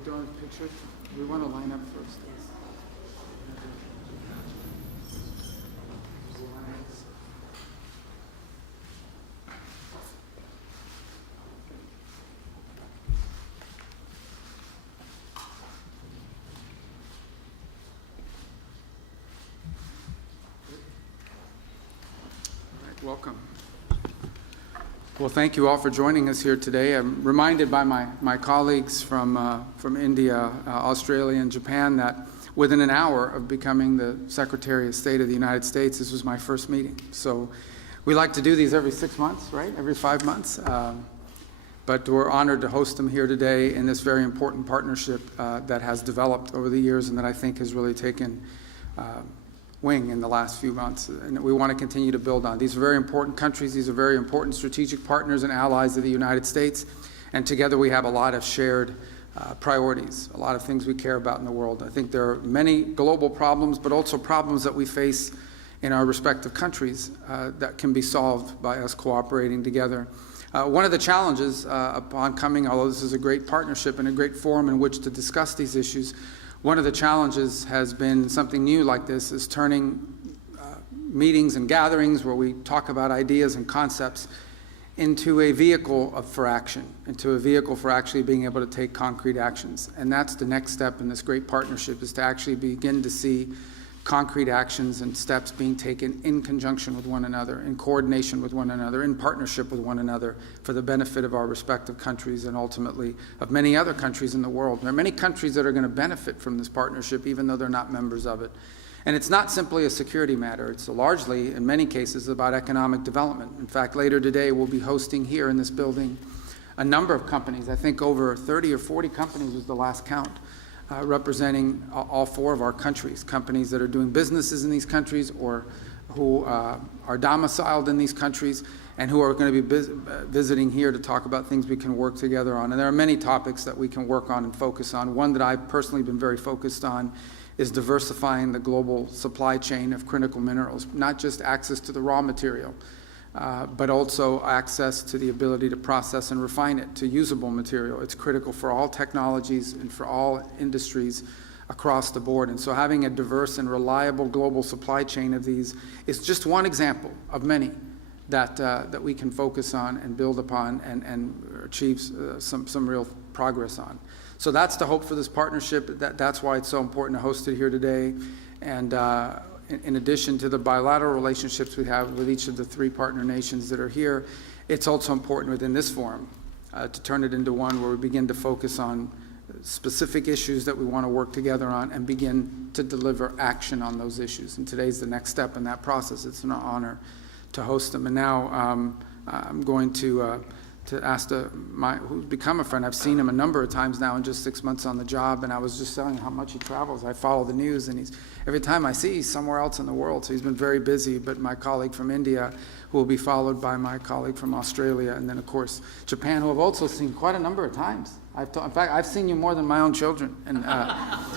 we doing pictures? We want to line up first. Welcome. Well, thank you all for joining us here today. I'm reminded by my colleagues from India, Australia, and Japan that within an hour of becoming the Secretary of State of the United States, this was my first meeting. So we like to do these every 6 months, right? Every 5 months. But we're honored to host them here today in this very important partnership that has developed over the years and that I think has really taken wing in the last few months, and we want to continue to build on. These are very important countries. These are very important strategic partners and allies of the United States, and together we have a lot of shared priorities, a lot of things we care about in the world. I think there are many global problems, but also problems that we face in our respective countries that can be solved by us cooperating together. One of the challenges upon coming, although this is a great partnership and a great forum in which to discuss these issues, one of the challenges has been something new like this, is turning meetings and gatherings where we talk about ideas and concepts into a vehicle for action, into a vehicle for actually being able to take concrete actions. And that's the next step in this great partnership, is to actually begin to see concrete actions and steps being taken in conjunction with one another, in coordination with one another, in partnership with one another for the benefit of our respective countries and ultimately of many other countries in the world. There are many countries that are going to benefit from this partnership even though they're not members of it. And it's not simply a security matter. It's largely, in many cases, about economic development. In fact, later today we'll be hosting here in this building a number of companies. I think over 30 or 40 companies was the last count. Representing all 4 of our countries, companies that are doing businesses in these countries or who are domiciled in these countries and who are going to be visiting here to talk about things we can work together on. And there are many topics that we can work on and focus on. One that I've personally been very focused on is diversifying the global supply chain of critical minerals, not just access to the raw material, but also access to the ability to process and refine it to usable material. It's critical for all technologies and for all industries across the board. And so having a diverse and reliable global supply chain of these is just one example of many that we can focus on and build upon and achieve some real progress on. So that's the hope for this partnership. That's why it's so important to host it here today. And in addition to the bilateral relationships we have with each of the 3 partner nations that are here, it's also important within this forum to turn it into one where we begin to focus on specific issues that we want to work together on and begin to deliver action on those issues. And today's the next step in that process. It's an honor to host them. And now I'm going to ask who's become a friend. I've seen him a number of times now in just 6 months on the job, and I was just telling him how much he travels. I follow the news, and every time I see, he's somewhere else in the world, so he's been very busy. But my colleague from India, who will be followed by my colleague from Australia, and then, of course, Japan, who I've also seen quite a number of times. In fact, I've seen you more than my own children, and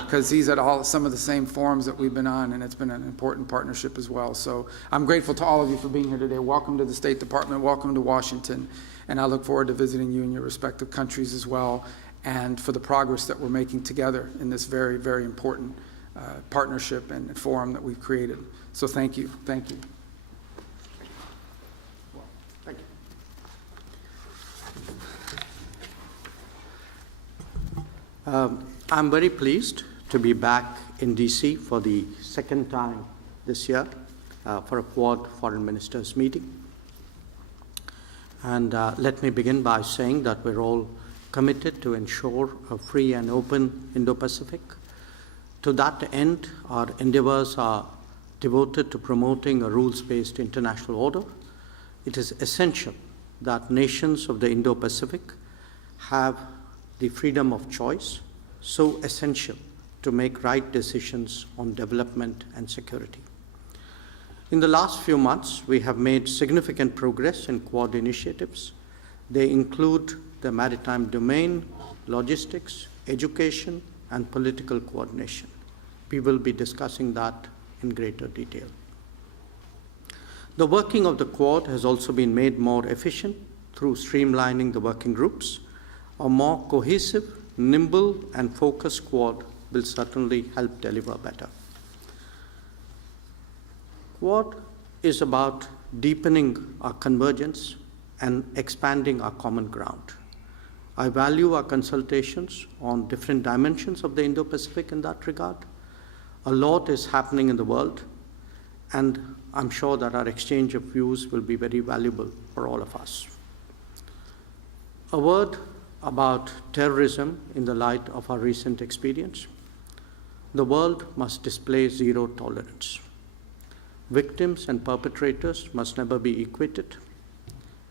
because he's at some of the same forums that we've been on, and it's been an important partnership as well. So I'm grateful to all of you for being here today. Welcome to the State Department. Welcome to Washington. And I look forward to visiting you in your respective countries as well, and for the progress that we're making together in this very, very important partnership and forum that we've created. So thank you. Thank you. Thank you. I'm very pleased to be back in DC for the 2nd time this year for a Quad Foreign Ministers meeting. And let me begin by saying that we're all committed to ensure a free and open Indo-Pacific. To that end, our endeavors are devoted to promoting a rules-based international order. It is essential that nations of the Indo-Pacific have the freedom of choice, so essential to make right decisions on development and security. In the last few months, we have made significant progress in Quad initiatives. They include the maritime domain, logistics, education, and political coordination. We will be discussing that in greater detail. The working of the Quad has also been made more efficient through streamlining the working groups. A more cohesive nimble and focused Quad will certainly help deliver better. Quad is about deepening our convergence and expanding our common ground. I value our consultations on different dimensions of the Indo-Pacific in that regard. A lot is happening in the world, and I'm sure that our exchange of views will be very valuable for all of us. A word about terrorism in the light of our recent experience. The world must display zero tolerance. Victims and perpetrators must never be equated,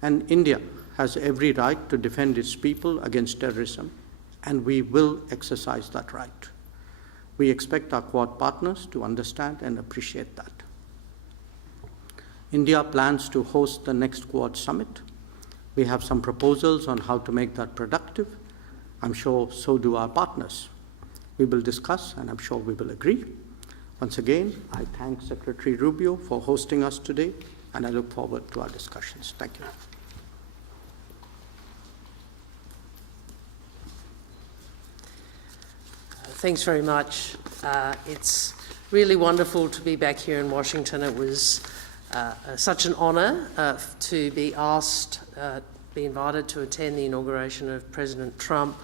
and India has every right to defend its people against terrorism, and we will exercise that right. We expect our Quad partners to understand and appreciate that. India plans to host the next Quad summit. We have some proposals on how to make that productive. I'm sure so do our partners. We will discuss, and I'm sure we will agree. Once again, I thank Secretary Rubio for hosting us today, and I look forward to our discussions. Thank you. Thanks very much. It's really wonderful to be back here in Washington. It was such an honour to be asked, be invited to attend the inauguration of President Trump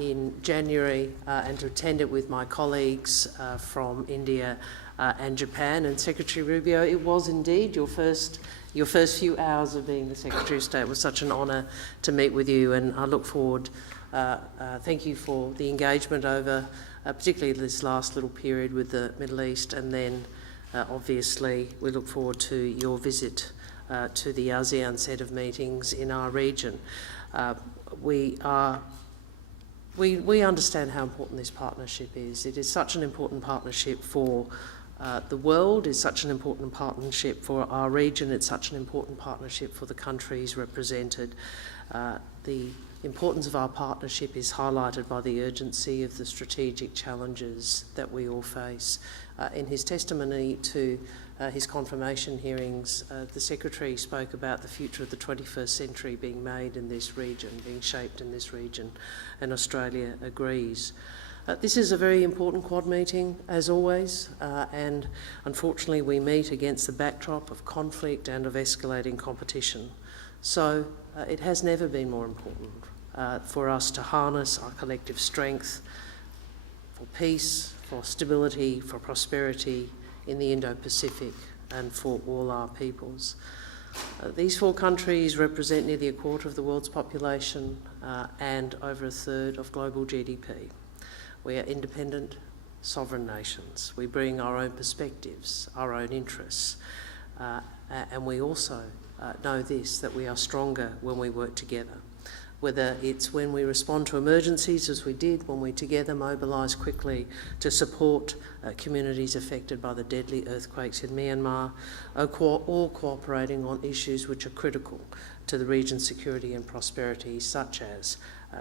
in January and to attend it with my colleagues from India and Japan. And Secretary Rubio, it was indeed your first few hours of being the Secretary of State. It was such an honour to meet with you, and I look forward. Thank you for the engagement over particularly this last little period with the Middle East, and then obviously we look forward to your visit to the ASEAN set of meetings in our region. We understand how important this partnership is. It is such an important partnership for the world, it's such an important partnership for our region, it's such an important partnership for the countries represented. The importance of our partnership is highlighted by the urgency of the strategic challenges that we all face. In his testimony to his confirmation hearings, the Secretary spoke about the future of the 21st century being made in this region, being shaped in this region, and Australia agrees. This is a very important Quad meeting, as always, and unfortunately we meet against the backdrop of conflict and of escalating competition. So it has never been more important for us to harness our collective strength for peace, for stability, for prosperity in the Indo-Pacific and for all our peoples. These four countries represent nearly a quarter of the world's population and over a third of global GDP. We are independent, sovereign nations. We bring our own perspectives, our own interests, and we also know this, that we are stronger when we work together. Whether it's when we respond to emergencies, as we did, when we together mobilise quickly to support communities affected by the deadly earthquakes in Myanmar, or cooperating on issues which are critical to the region's security and prosperity, such as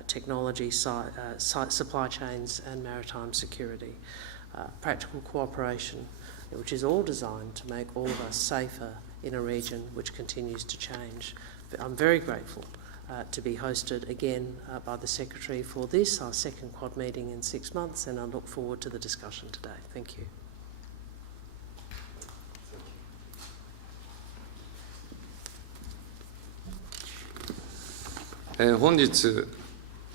technology, supply chains and maritime security. Practical cooperation, which is all designed to make all of us safer in a region which continues to change. I'm very grateful to be hosted again by the Secretary for this, our second Quad meeting in 6 months, and I look forward to the discussion today. Thank you. 本日、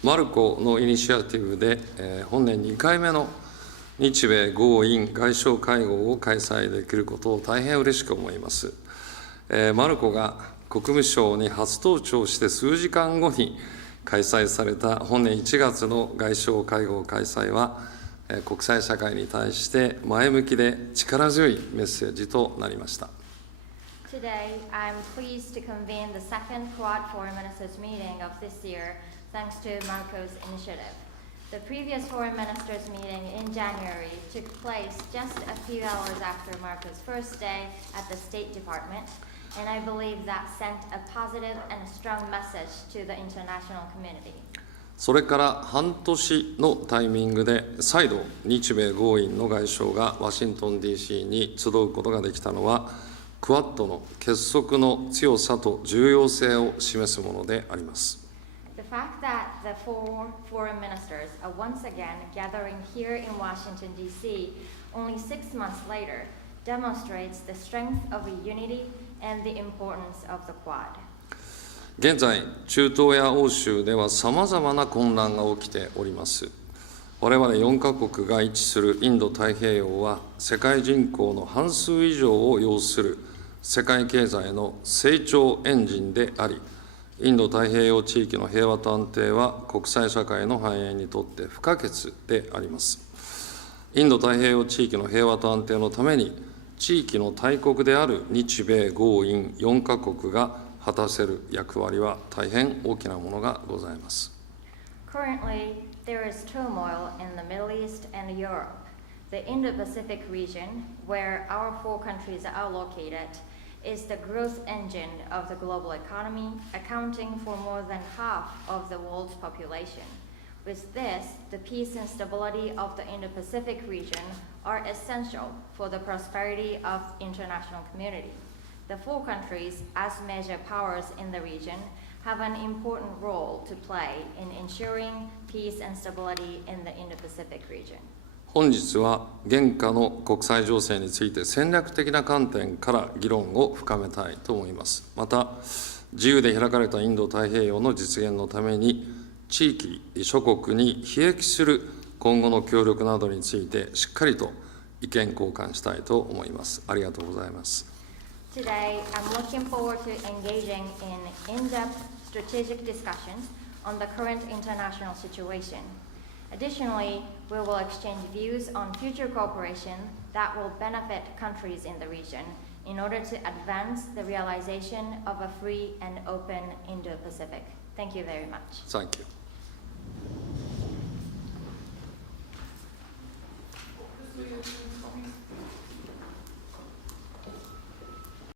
マルコのイニシアティブで、本年2回目の日米豪印外相会合を開催できることを大変嬉しく思います。マルコが国務省に初登庁して数時間後に開催された本年1月の外相会合開催は、国際社会に対して前向きで力強いメッセージとなりました。Today, I'm pleased to convene the second Quad Foreign Ministers meeting of this year, thanks to Marco's initiative. The previous Foreign Ministers meeting in January took place just a few hours after Marco's first day at the State Department, and I believe that sent a positive and a strong message to the international community. それから半年のタイミングで再度日米豪印の外相がワシントン DC に集うことができたのはクワッドの結束の強さと重要性を示すものであります。The fact that the four foreign ministers are once again gathering here in Washington, D.C. only 6 months later demonstrates the strength of a unity and the importance of the Quad. 現在、中東や欧州ではさまざまな混乱が起きております。我々4カ国が位置するインド太平洋は世界人口の半数以上を要する世界経済の成長エンジンであり、インド太平洋地域の平和と安定は国際社会の繁栄にとって不可欠であります。インド太平洋地域の平和と安定のために、地域の大国である日米豪印4カ国が果たせる役割は大変大きなものがございます。Currently, there is turmoil in the Middle East and Europe. The Indo-Pacific region, where our four countries are located, is the growth engine of the global economy, accounting for more than half of the world's population. With this, the peace and stability of the Indo-Pacific region are essential for the prosperity of the international community. The four countries, as major powers in the region, have an important role to play in ensuring peace and stability in the Indo-Pacific region. 本日は現下の国際情勢について戦略的な観点から議論を深めたいと思います。また、自由で開かれたインド太平洋の実現のために、地域諸国にひ益する今後の協力などについてしっかりと意見交換したいと思います。ありがとうございます。Today, I'm looking forward to engaging in in-depth strategic discussions on the current international situation. Additionally, we will exchange views on future cooperation that will benefit countries in the region in order to advance the realization of a free and open Indo-Pacific. Thank you very much. Thank you.